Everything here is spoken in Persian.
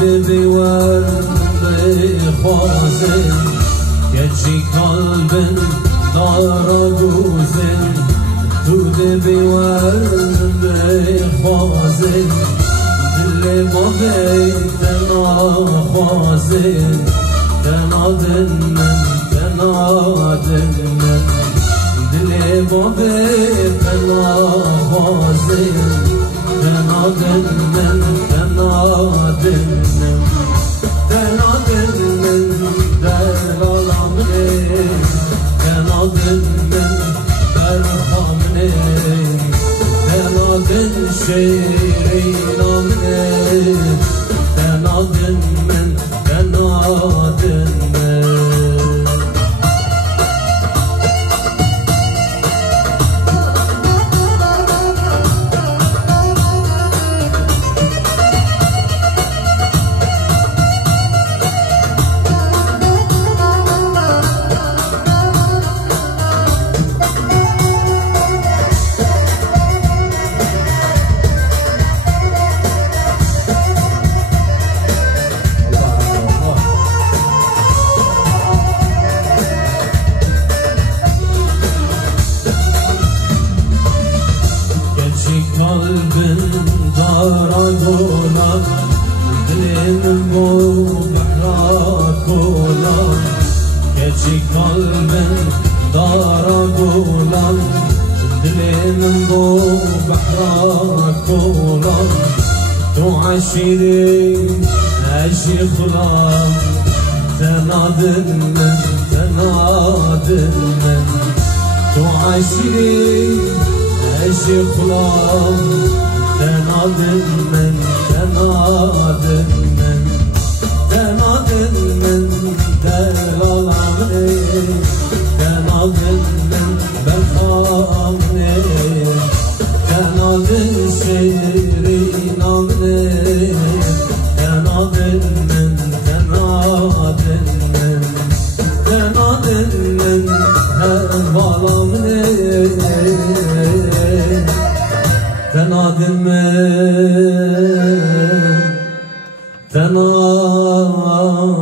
بورد خوازن گچی قلبن دارا گوزن تو بورد خوازن دل ما بیتنا خوازن تنادن من تنادن من دل ما بیتنا خوازن تنادن من تنادن من تنادن من در عالمه تنادن من در خامنه تنادن شیرین آمنه تنادن من تنادن من قلبن دارا گولا دلم بو بحرا کولا گچی قلبن دارا گولا دلم بو بحرا کولا تو عشیری عشی خلا تنادن من تنادن من تو عشیری عشی خلام تنادن من تنادن من تنادن من در العالمه تنادن من بخامنه تنادن شیرین آمنه تنادن من تنادن من تنادن من در عالمه تنادن من تنادن